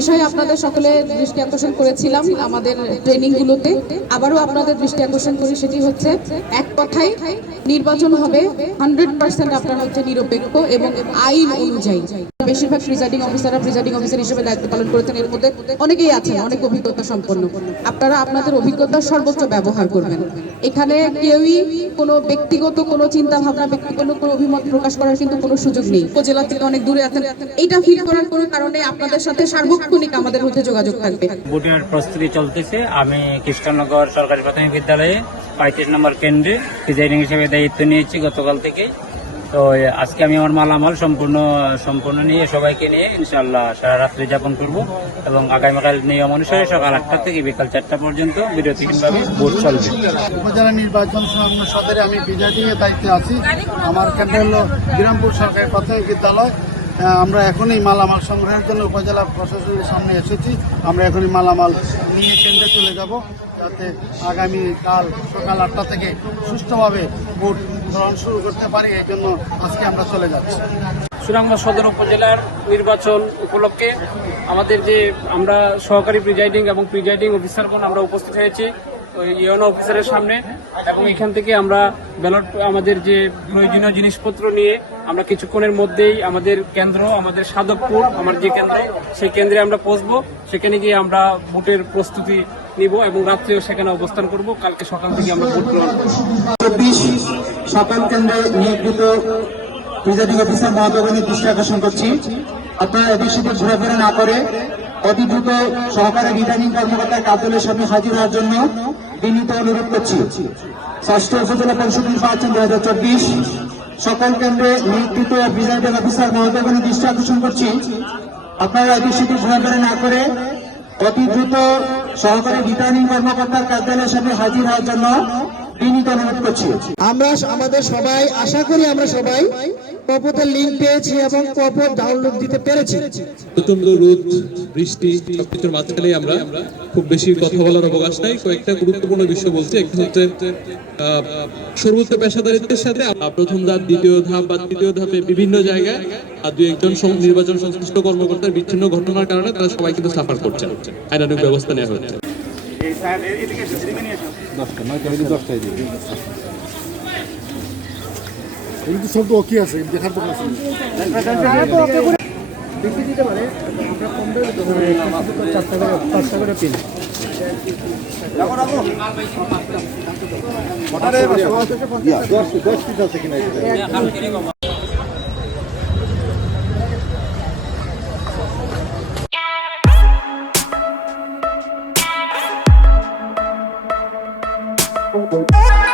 বিষয়ে আপনাদের সকলে দৃষ্টি আকর্ষণ করেছিলাম আমাদের ট্রেনিংগুলোতে। আবারও আপনাদের দৃষ্টি আকর্ষণ করি, সেটি হচ্ছে এক কথায় নির্বাচন হবে 100% আপনারা হচ্ছে নিরপেক্ষ এবং আইন অনুযায়ী। বেশিরভাগ প্রিজাইডিং অফিসার হিসেবে দায়িত্ব পালন করেছেন, এর মধ্যে অনেকেই আছেন অনেক অভিজ্ঞতা সম্পন্ন। আপনারা আপনাদের অভিজ্ঞতার সর্বোচ্চ ব্যবহার করবেন। এখানে কেউই কোনো ব্যক্তিগত কোনো চিন্তা ভাবনা, ব্যক্তিগত কোনো অভিমত প্রকাশ করার কিন্তু কোনো সুযোগ নেই। উপজেলা থেকে অনেক দূরে আছেন, এইটা ফিল করার কোনো কারণে আপনাদের সাথে সার্বক্ষণিক আমাদের মধ্যে যোগাযোগ থাকবে। ভোটের প্রস্তুতি চলতেছে। আমি খ্রিস্টাননগর সরকারি প্রাথমিক বিদ্যালয়ে 35 নম্বর কেন্দ্রে প্রিজাইডিং হিসেবে দায়িত্ব নিয়েছি গতকাল থেকে। তো আজকে আমি আমার মালামাল সম্পূর্ণ নিয়ে সবাইকে নিয়ে ইনশাআল্লাহ সারা রাত্রি যাপন করব এবং আগামীকাল নিয়ম অনুসারে সকাল 8টা থেকে বিকাল 4টা পর্যন্ত বিরতিহীনভাবে ভোট চলবে। উপজেলা নির্বাচন সদরে আমি প্রিজাইডিং এর দায়িত্বে আছি। আমার কেন্দ্র হলো বিরামপুর সরকারি প্রাথমিক বিদ্যালয়। আমরা এখনই মালামাল সংগ্রহের জন্য উপজেলা প্রশাসনের সামনে এসেছি। আমরা এখনই মালামাল নিয়ে কেন্দ্রে চলে যাব, যাতে আগামীকাল সকাল 8টা থেকে সুষ্ঠুভাবে ভোট গ্রহণ শুরু করতে পারি। এই জন্য আজকে আমরা চলে যাচ্ছি। সুনামগঞ্জ সদর উপজেলার নির্বাচন উপলক্ষে আমাদের যে আমরা সহকারী প্রিজাইডিং এবং প্রিজাইডিং অফিসারগণ আমরা উপস্থিত হয়েছি ইউএনও অফিসারের সামনে, এবং এখান থেকে আমরা ব্যালট আমাদের যে প্রয়োজনীয় জিনিসপত্র নিয়ে আমরা কিছুক্ষণের মধ্যেই আমাদের কেন্দ্র, আমাদের সাধকপুর আমার যে কেন্দ্র, সেই কেন্দ্রে আমরা পৌঁছবো। সেখানে গিয়ে আমরা ভোটের প্রস্তুতি নিব এবং রাত্রেও সেখানে অবস্থান করব। কালকে সকাল থেকে আমরা ভোট গ্রহণ করব। সকল কেন্দ্রে নিয়োজিত প্রিজাইডিং অফিসার মহোদয়গণের দৃষ্টি আকর্ষণ করছি, আপনারা এদিক সেদিক ঘোরাফেরা না করে অতি দ্রুত সহকারী রিটার্নিং কর্মকর্তার কার্যালয়ের সামনে হাজির হওয়ার জন্য বিনীত অনুরোধ করছি। ষষ্ঠ উপজেলা পরিষদ নির্বাচন 2024 সকল কেন্দ্রে নিয়োজিত প্রিজাইডিং অফিসার মহোদয়গণের দৃষ্টি আকর্ষণ করছি, আপনারা এদিক সেদিক ঘোরাফেরা না করে অতি দ্রুত সহকারী রিটার্নিং কর্মকর্তার কার্যালয়ের সামনে হাজির হওয়ার জন্য বিনীত অনুরোধ করছি। আমরা আমাদের সবাই আশা করি আমরা সবাই পপতের লিঙ্ক পেয়েছি এবং পপত ডাউনলোড দিতে পেরেছি। প্রচন্ড রোদ বৃষ্টি সবকিছুর মাঝখানে আমরা খুব বেশি কথা বলার অবকাশ নাই। কয়েকটা গুরুত্বপূর্ণ বিষয় বলছি। একটা হচ্ছে সর্বোচ্চ পেশাদারিত্বের সাথে প্রথম ধাপ, দ্বিতীয় ধাপ বা তৃতীয় ধাপে বিভিন্ন জায়গায় দুই একজন নির্বাচন সংশ্লিষ্ট কর্মকর্তার বিচ্ছিন্ন ঘটনার কারণে তারা সবাই কিন্তু সাফার করছেন। আইনানুগ ব্যবস্থা নেওয়া হচ্ছে। সব তো ওকে আছে, দেখার পর আছে। Thank you.